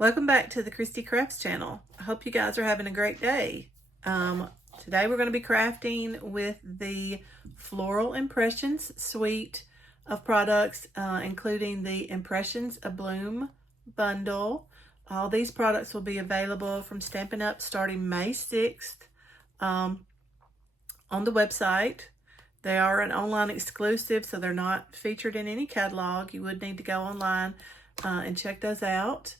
Welcome back to the Christy Crafts channel. I hope you guys are having a great day. Today we're going to be crafting with the Floral Impressions Suite of products, including the Impressions of Bloom bundle. All these products will be available from Stampin' Up starting May 6th on the website. They are an online exclusive, so they're not featured in any catalog. You would need to go online and check those out.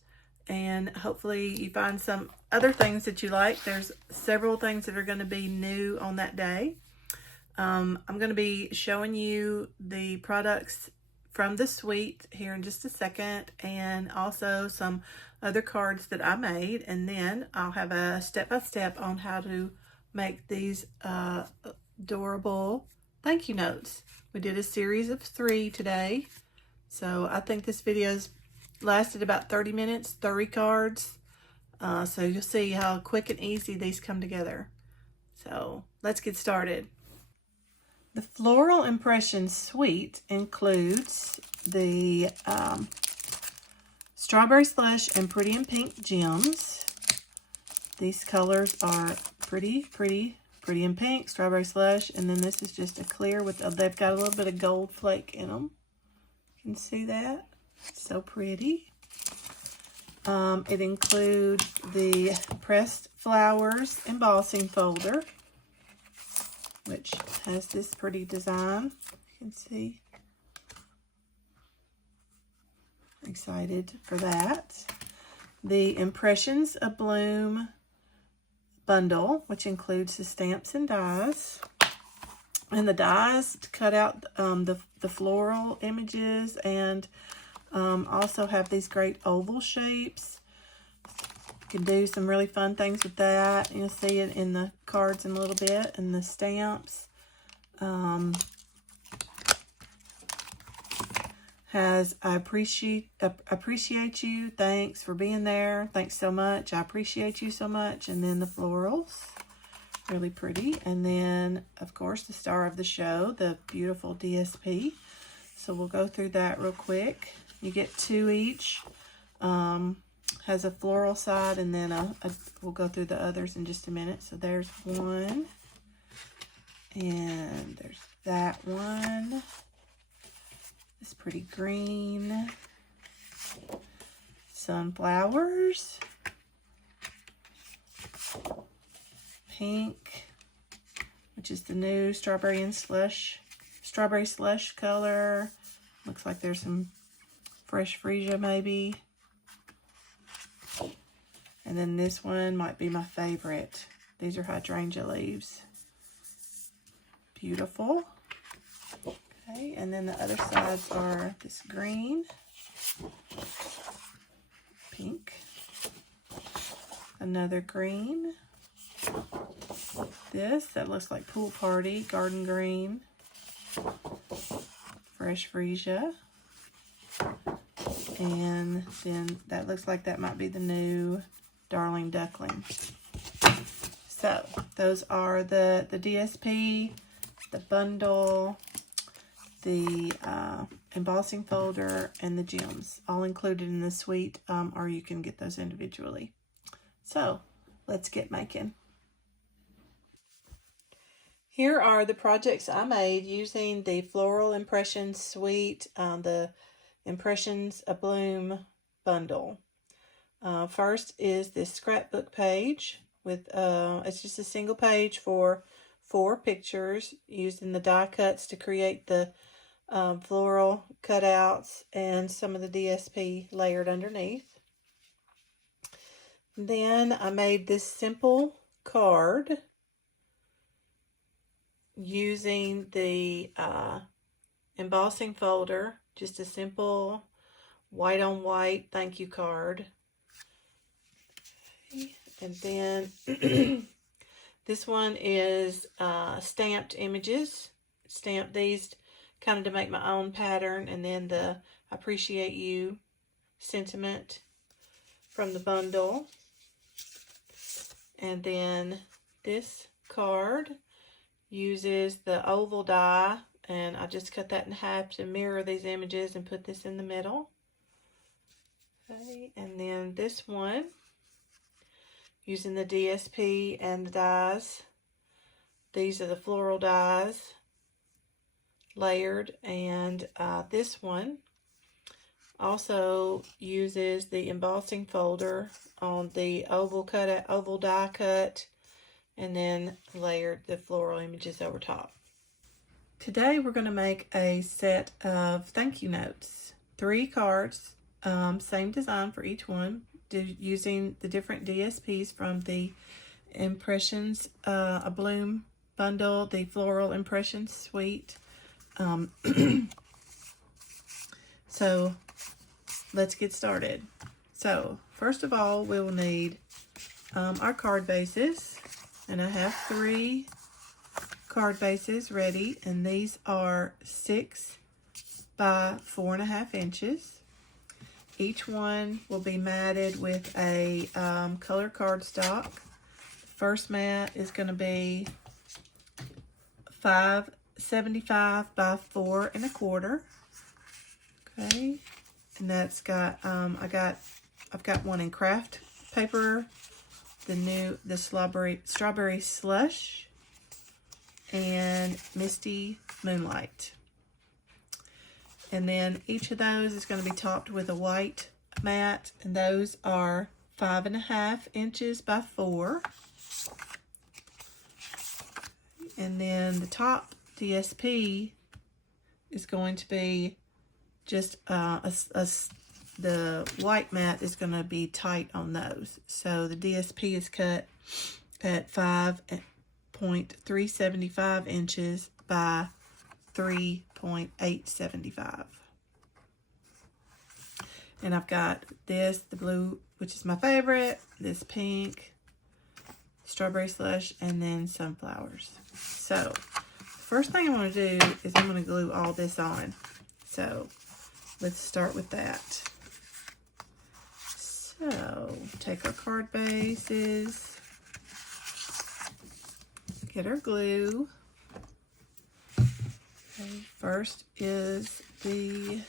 And hopefully you find some other things that you like. There's several things that are going to be new on that day. I'm going to be showing you the products from the suite here in just a second, and also some other cards that I made, and then I'll have a step-by-step on how to make these adorable thank you notes. We did a series of 3 today, so I think this video's lasted about 30 minutes, 30 cards. So you'll see how quick and easy these come together. So let's get started. The Floral Impressions Suite includes the Strawberry Slush and Pretty in Pink gems. These colors are Pretty in Pink, Strawberry Slush, and then this is just a clear with, they've got a little bit of gold flake in them. You can see that. So pretty. It includes the Pressed Flowers embossing folder, which has this pretty design. You can see. Excited for that. The Impressions of Bloom bundle, which includes the stamps and dies. And the dies to cut out the floral images, and also have these great oval shapes. You can do some really fun things with that. You'll see it in the cards in a little bit, and the stamps. Has I appreciate you. Thanks for being there. Thanks so much. I appreciate you so much. And then the florals. Really pretty. And then, of course, the star of the show, the beautiful DSP. So we'll go through that real quick. You get 2 each. Has a floral side, and then we'll go through the others in just a minute. So there's one. And there's that one. This pretty green. Sunflowers. Pink, which is the new strawberry slush color. Looks like there's some fresh freesia maybe. And then this one might be my favorite. These are hydrangea leaves. Beautiful. Okay, and then the other sides are this green, pink, another green, this that looks like pool party, garden green, fresh freesia, and then that looks like that might be the new darling duckling. So those are the DSP, the bundle, the embossing folder, and the gems, all included in the suite, or you can get those individually. So let's get making. Here are the projects I made using the Floral Impressions Suite, the Impressions of Bloom bundle. First is this scrapbook page with, it's just a single page for 4 pictures, using the die cuts to create the floral cutouts and some of the DSP layered underneath. Then I made this simple card using the embossing folder, just a simple white on white thank you card. And then this one is stamped images. Stamped these kind of to make my own pattern, and then the I appreciate you sentiment from the bundle. And then this card uses the oval die, and I just cut that in half to mirror these images and put this in the middle. Okay, and then this one, using the DSP and the dies. These are the floral dies, layered, and this one also uses the embossing folder on the oval die cut, and then layered the floral images over top. Today we're going to make a set of thank you notes. 3 cards, same design for each one, using the different DSPs from the Impressions, a Bloom bundle, the Floral Impressions Suite. So let's get started. So first of all, we will need our card bases, and I have 3 card bases ready, and these are 6 by 4.5 inches. Each one will be matted with a color cardstock. First mat is going to be 5.75 by 4.25. Okay, and that's got I've got one in craft paper, the strawberry slush, and Misty Moonlight. And then each of those is going to be topped with a white mat, and those are 5.5 inches by 4. And then the top DSP is going to be just the white mat is going to be tight on those. So the DSP is cut at 5.375 inches by 3.875. And I've got this, the blue, which is my favorite, this pink, strawberry slush, and then sunflowers. So the first thing I want to do is I'm going to glue all this on. So let's start with that. So take our card bases, get our glue. Okay, first is the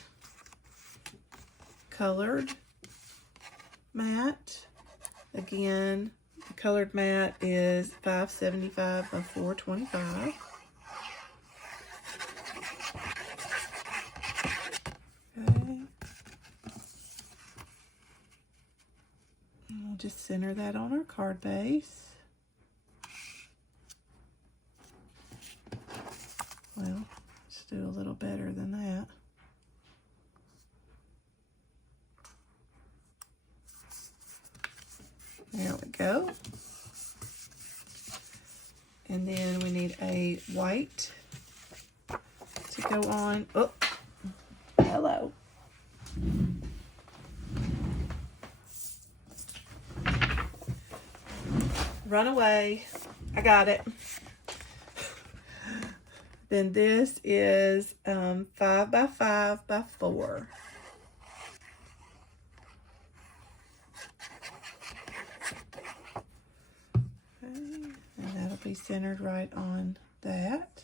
colored mat. Again, the colored mat is 5.75 by 4.25. Okay. And we'll just center that on our card base. Well, let's do a little better than that. There we go. And then we need a white to go on. Oh, hello. Run away. I got it. Then this is 5 by 5 by 4. Okay, and that'll be centered right on that.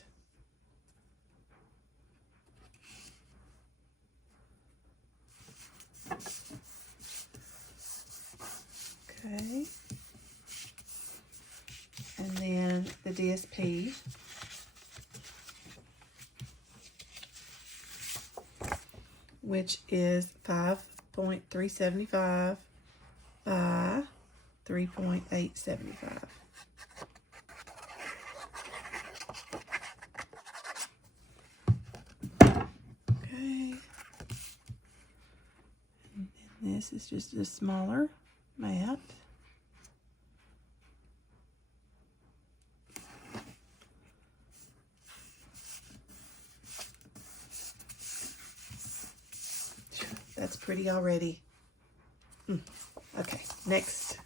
Okay. And then the DSP. Which is 5.375 by 3.875. Okay. And this is just a smaller mat. That's pretty already. Okay, next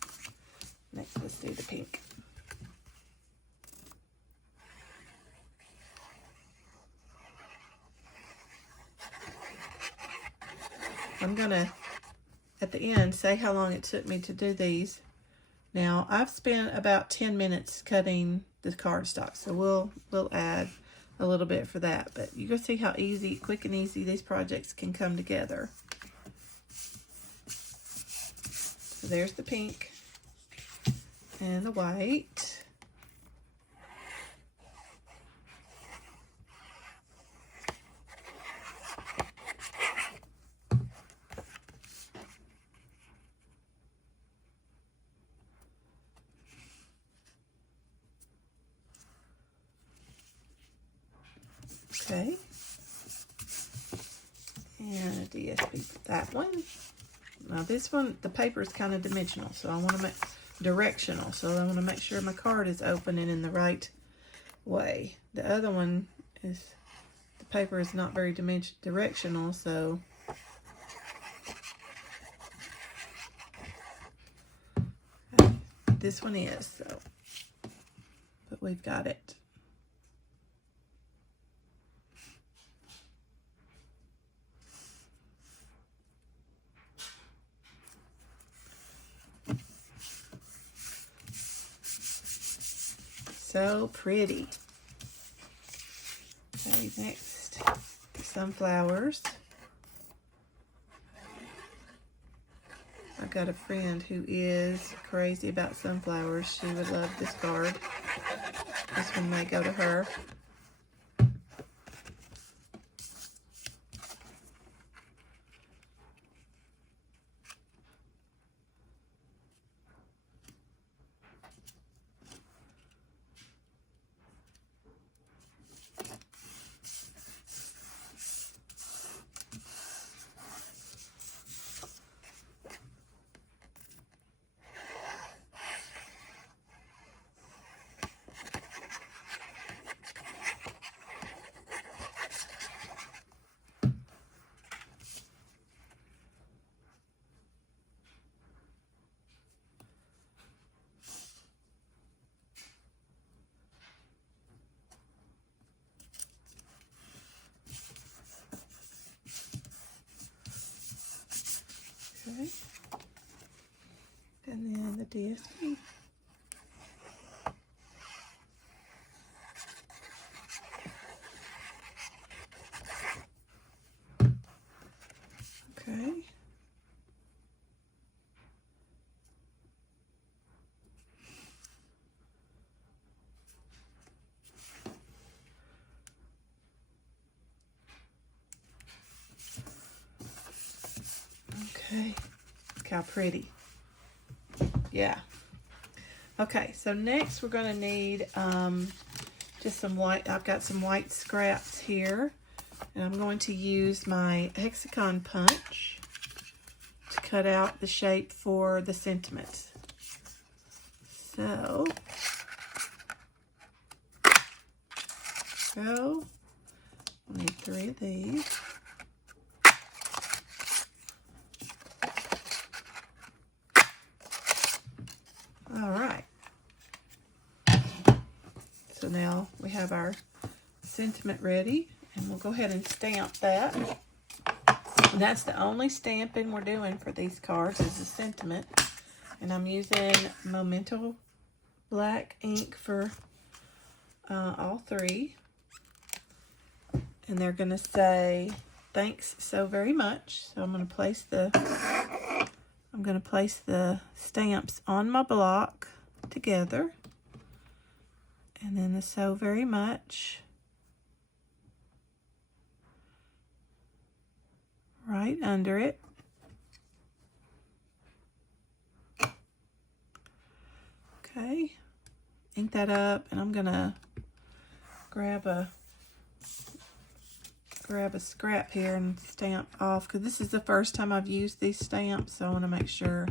let's do the pink. I'm gonna, at the end, say how long it took me to do these. Now, I've spent about 10 minutes cutting the cardstock, so we'll add a little bit for that. But you can see how quick and easy these projects can come together. So there's the pink and the white. Okay. And a DSP for that one. Now this one, the paper is kind of dimensional, so I want to make directional. So I want to make sure my card is opening in the right way. The other one is, the paper is not very directional, so this one is, so, but we've got it. So pretty. Okay, next, sunflowers. I've got a friend who is crazy about sunflowers. She would love this card. This one may go to her. Okay. And then the DSP. Okay. Okay. Look how pretty. Yeah. Okay, so next we're going to need just some white. I've got some white scraps here, and I'm going to use my hexagon punch to cut out the shape for the sentiments. So, we'll need 3 of these. All right. So now we have our sentiment ready, and we'll go ahead and stamp that. And that's the only stamping we're doing for these cards is the sentiment. And I'm using Memento black ink for all 3. And they're going to say, "Thanks so very much." So I'm going to place the stamps on my block together. And then the "so very much" right under it. Okay, ink that up, and I'm gonna grab a scrap here and stamp off, because this is the first time I've used these stamps, so I want to make sure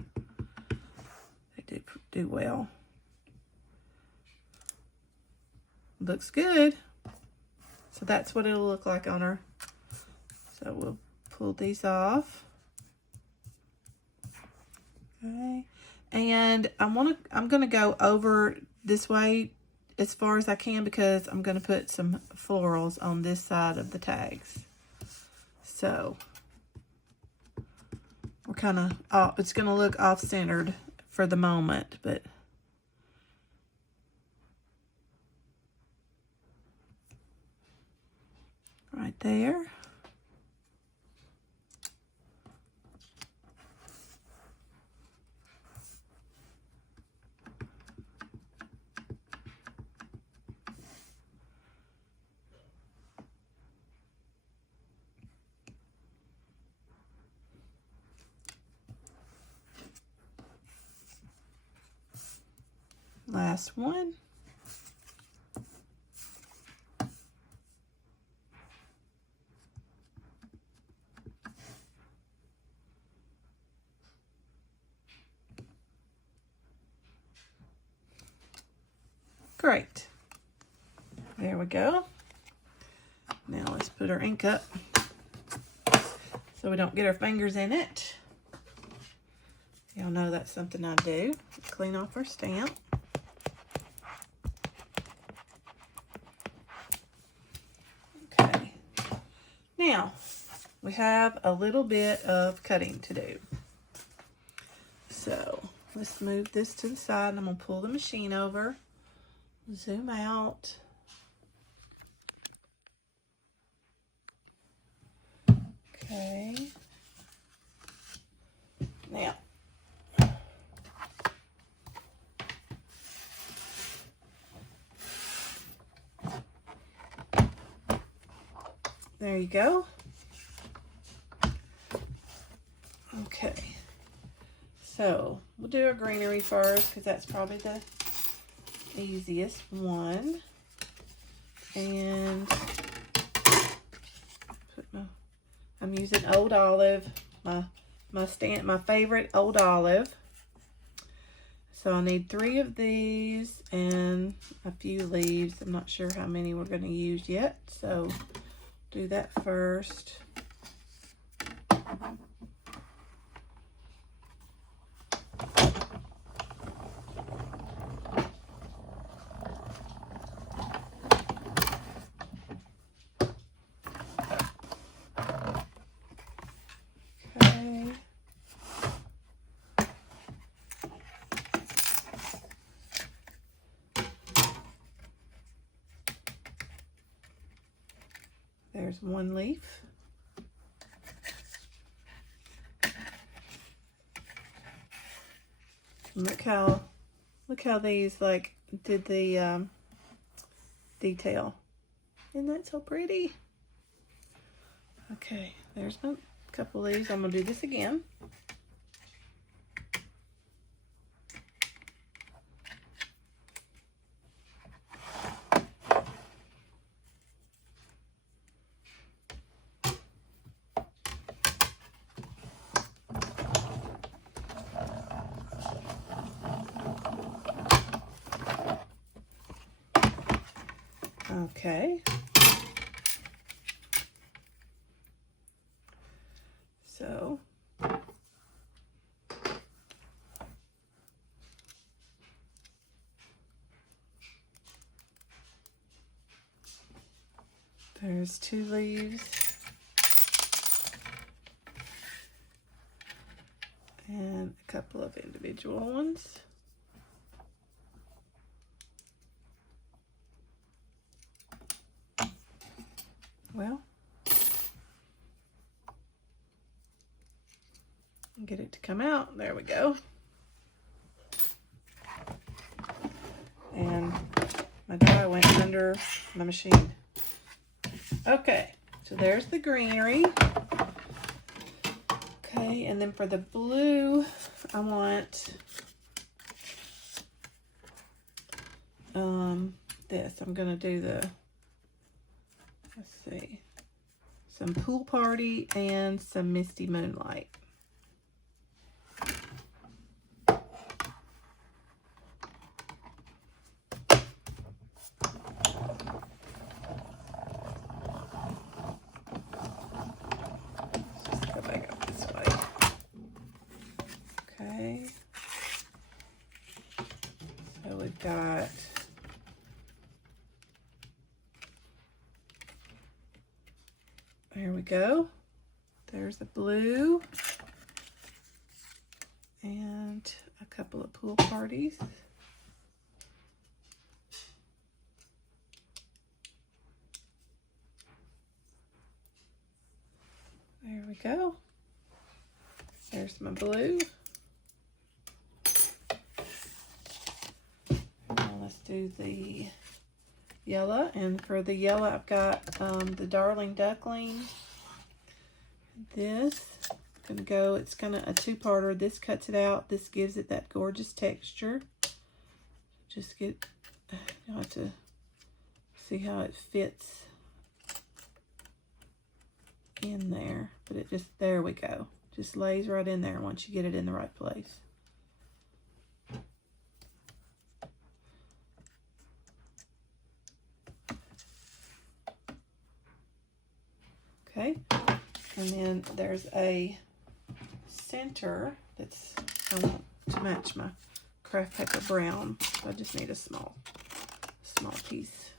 they do well. Looks good. So that's what it'll look like on her. So we'll pull these off. Okay. And I'm gonna go over this way as far as I can, because I'm gonna put some florals on this side of the tags. So we're kind of, it's gonna look off-centered for the moment, but right there. last one. Great. There we go. Now let's put our ink up so we don't get our fingers in it. Y'all know that's something I do. Clean off our stamp. Okay. Now, we have a little bit of cutting to do. So, let's move this to the side and I'm going to pull the machine over. Zoom out. Okay. Now, there you go. Okay. So, we'll do our greenery first because that's probably the easiest one. And I'm using Old Olive, my favorite Old Olive. So I need 3 of these and a few leaves. I'm not sure how many we're going to use yet, so do that first. There's 1 leaf. Look how these like did the detail. Isn't that so pretty? Okay, there's a couple of these. I'm gonna do this again. Okay. So there's 2 leaves and a couple of individual ones. Well, get it to come out. There we go. And my die went under my machine. Okay, so there's the greenery. Okay, and then for the blue, I want this. I'm gonna do the, let's see, some Pool Party and some Misty Moonlight. So we've got there we go. There's the blue and a couple of Pool Parties. There we go. There's my blue. Now let's do the yellow. And for the yellow, I've got the Darling Duckling. This gonna go, it's gonna a 2-parter. This cuts it out. This gives it that gorgeous texture. just get, you'll have to see how it fits in there, but it just, there we go. Just lays right in there once you get it in the right place. Okay, and then there's a center that's, I want to match my craft paper brown, so I just need a small piece.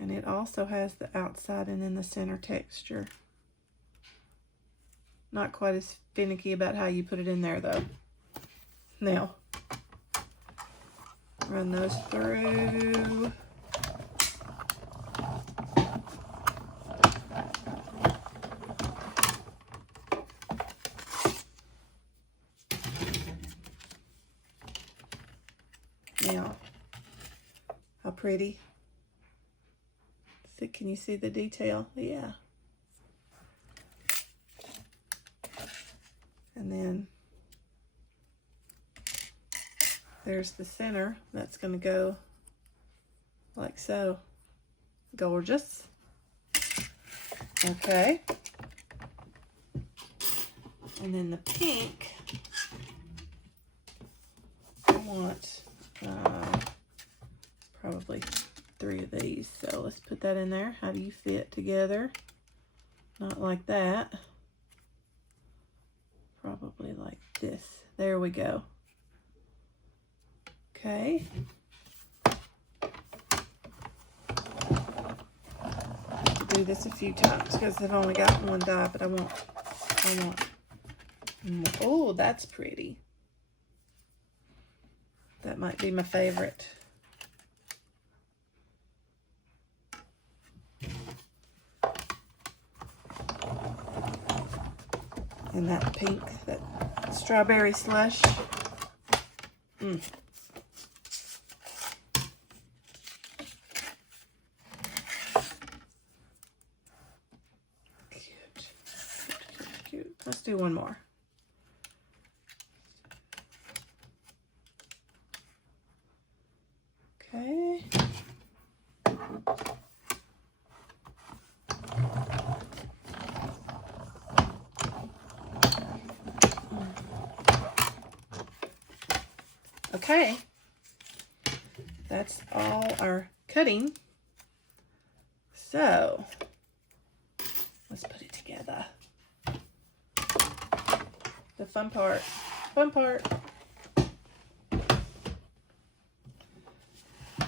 And it also has the outside and then the center texture. Not quite as finicky about how you put it in there though. Now, run those through. Now, how pretty. So can you see the detail? Yeah. And then there's the center. That's going to go like so. Gorgeous. Okay. And then the pink, I want probably 3 of these. So let's put that in there. How do you fit together? Not like that. Probably like this. There we go. Okay. Do this a few times because I've only got one die, but I want more. Oh, that's pretty. That might be my favorite. And that pink, that strawberry slush. Cute. Cute. Let's do one more. Okay. Okay, that's all our cutting. So let's put it together. The fun part.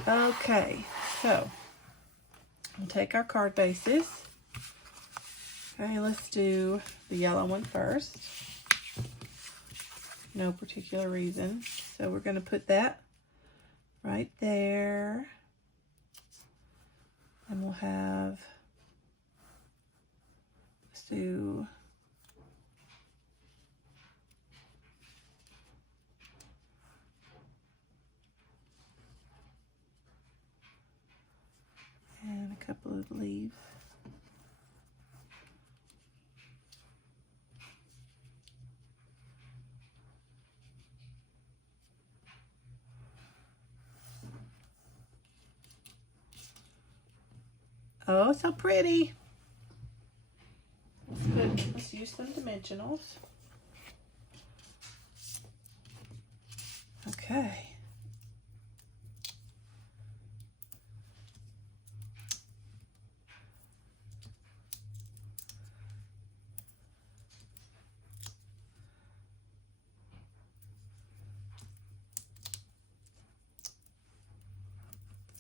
Okay, so we'll take our card bases. Okay, let's do the yellow one first. No particular reason. So we're going to put that right there. And we'll have, let's do and a couple of leaves. Oh, so pretty. Let's use some dimensionals. Okay.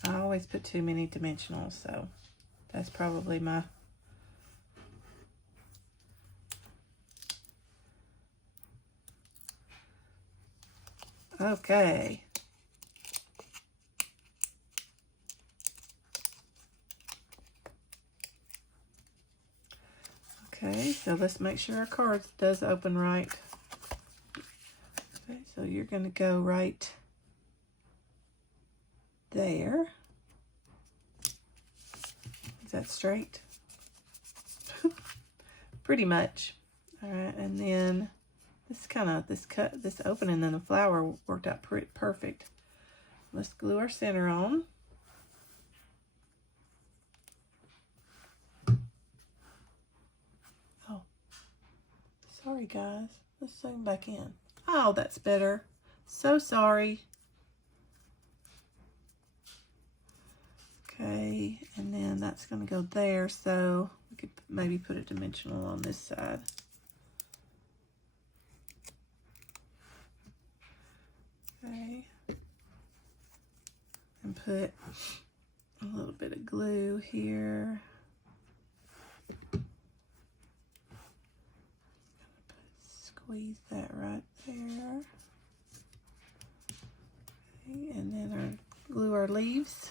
I always put too many dimensionals, so that's probably my okay. Okay, so let's make sure our card does open right. Okay, so you're going to go right there. Is that straight? Pretty much. All right, and then this opening in the flower worked out pretty perfect. Let's glue our center on. Oh, sorry guys. Let's zoom back in. Oh, that's better. So sorry. Okay, and then that's going to go there, so we could maybe put a dimensional on this side. Okay, and put a little bit of glue here. Squeeze that right there. Okay, and then glue our leaves.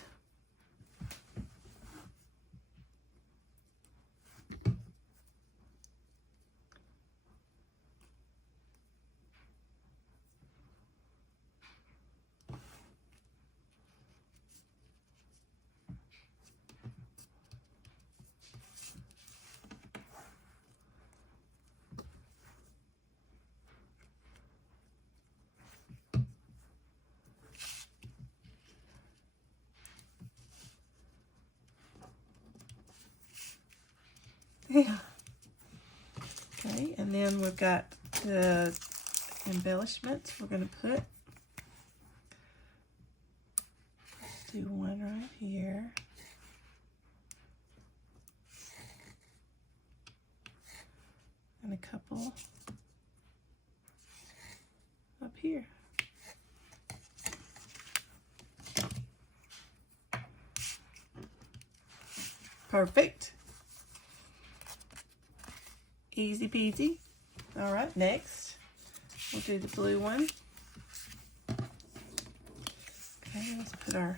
Yeah. Okay, and then we've got the embellishments we're going to put. Let's do one right here. And a couple up here. Perfect. Easy peasy. All right, next we'll do the blue one. Okay, let's put our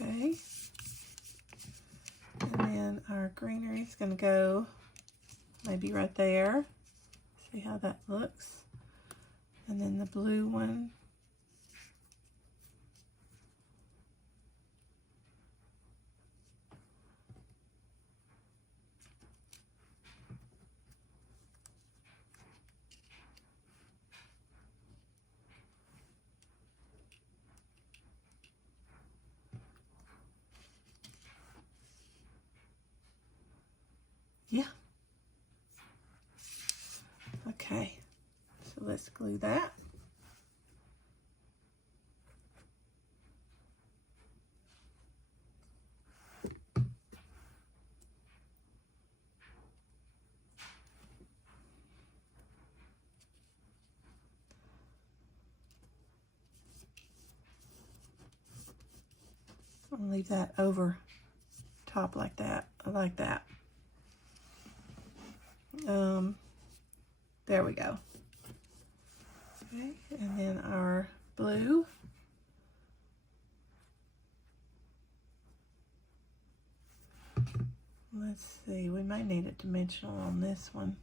okay, and then our greenery is going to go maybe right there. See how that looks. And then the blue one. Yeah. Okay, so let's glue that. I'm gonna leave that over top like that. I like that. There we go. Okay, and then our blue. Let's see, we might need a dimensional on this one.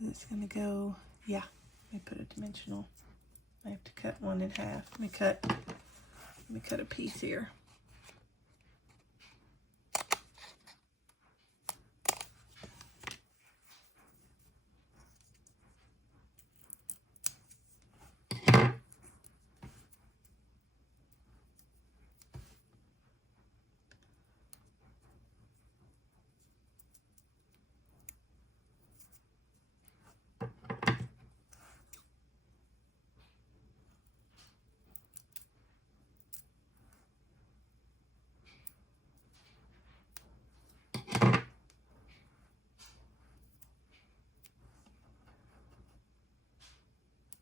It's gonna go, yeah, let me put a dimensional. I have to cut one in half. Let me cut a piece here.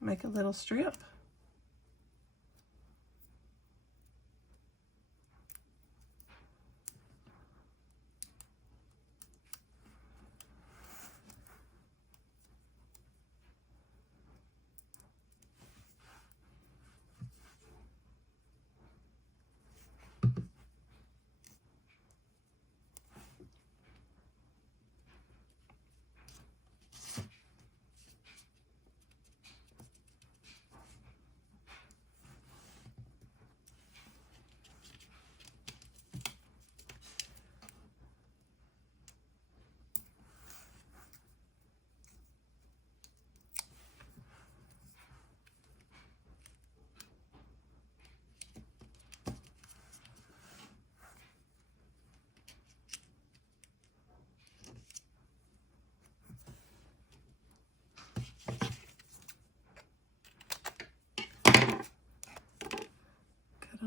Make a little strip.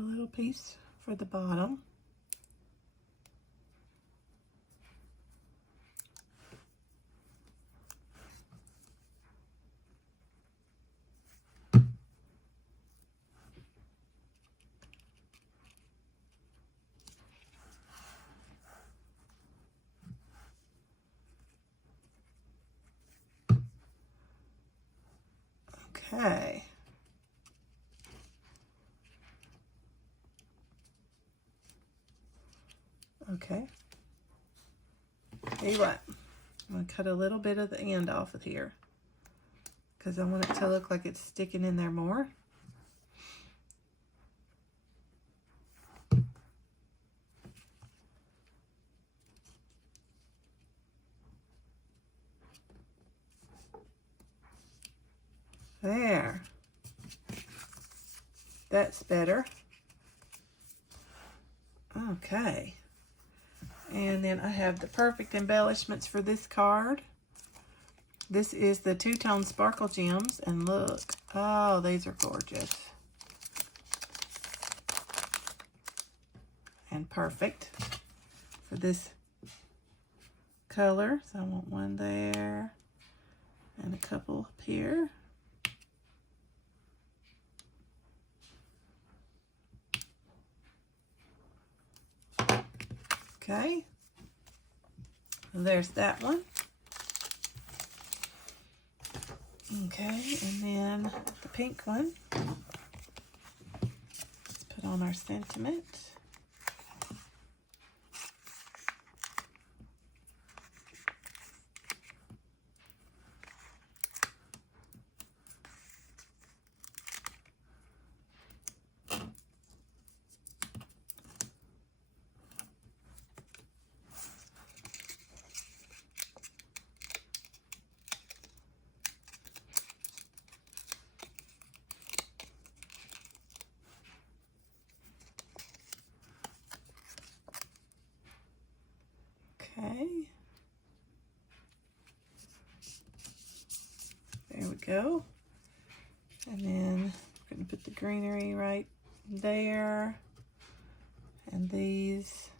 little piece for the bottom. Okay. Okay. Tell you what, I'm going to cut a little bit of the end off of here because I want it to look like it's sticking in there more. There. That's better. Okay. And then I have the perfect embellishments for this card. This is the two-tone sparkle gems, and look, oh, these are gorgeous. And perfect for this color. So I want one there and a couple up here. Okay, there's that one. Okay, and then the pink one. Let's put on our sentiment. Okay, there we go. And then we're going to put the greenery right there, and these.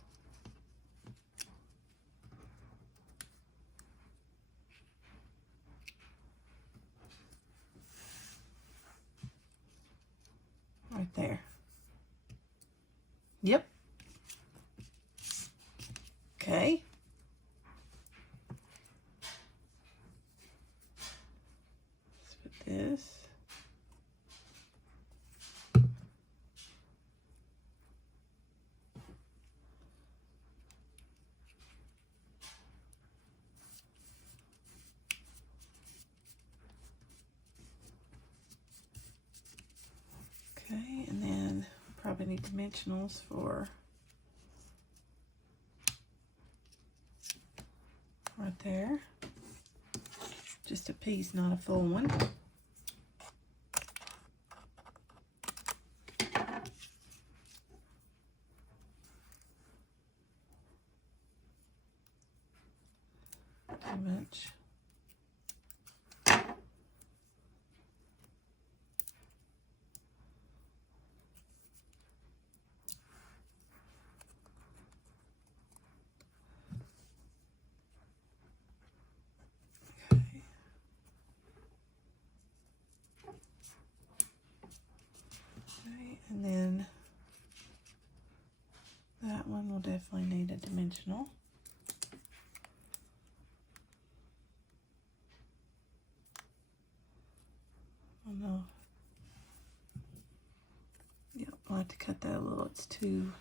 Right there. Yep. Okay. Let's put this. Okay, and then probably need dimensionals for right there. Just a piece, not a full one. Too much. And then that one will definitely need a dimensional. Oh no. Yep, I'll have to cut that a little. It's too.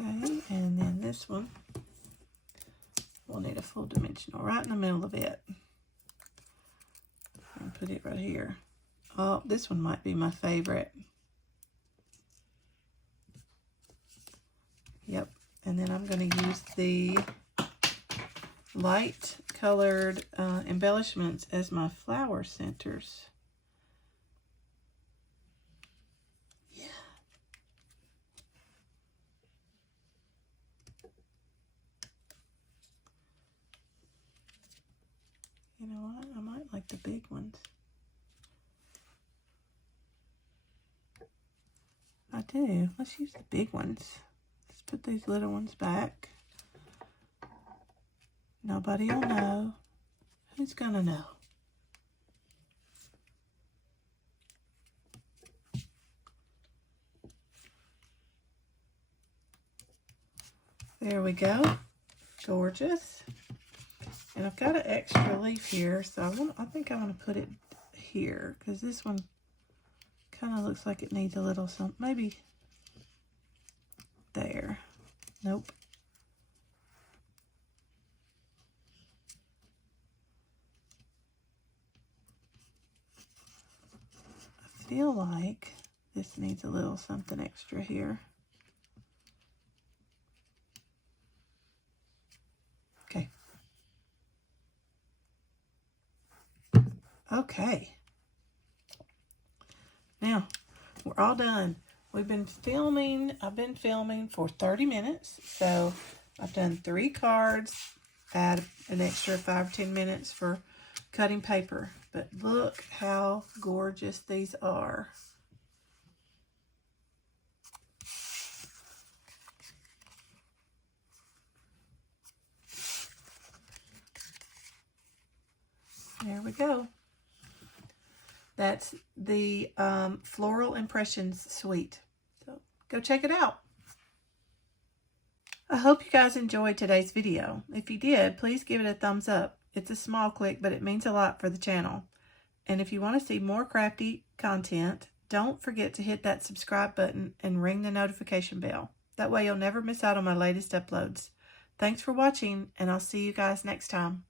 Okay, and then this one, we'll need a full dimensional right in the middle of it. I'll put it right here. Oh, this one might be my favorite. Yep, and then I'm going to use the light colored embellishments as my flower centers. Yeah. You know what? I might like the big ones. I do. Let's use the big ones. Let's put these little ones back. Nobody will know. Who's gonna know? There we go. Gorgeous. And I've got an extra leaf here, so I think I want to put it here because this one kind of looks like it needs a little something. Maybe there. Nope. I feel like this needs a little something extra here. Okay. Okay. Now, we're all done. I've been filming for 30 minutes. So I've done 3 cards, add an extra 5 or 10 minutes for cutting paper. But look how gorgeous these are. There we go. That's the Floral Impressions Suite. So go check it out. I hope you guys enjoyed today's video. If you did, please give it a thumbs up. It's a small click, but it means a lot for the channel. And if you want to see more crafty content, don't forget to hit that subscribe button and ring the notification bell. That way you'll never miss out on my latest uploads. Thanks for watching, and I'll see you guys next time.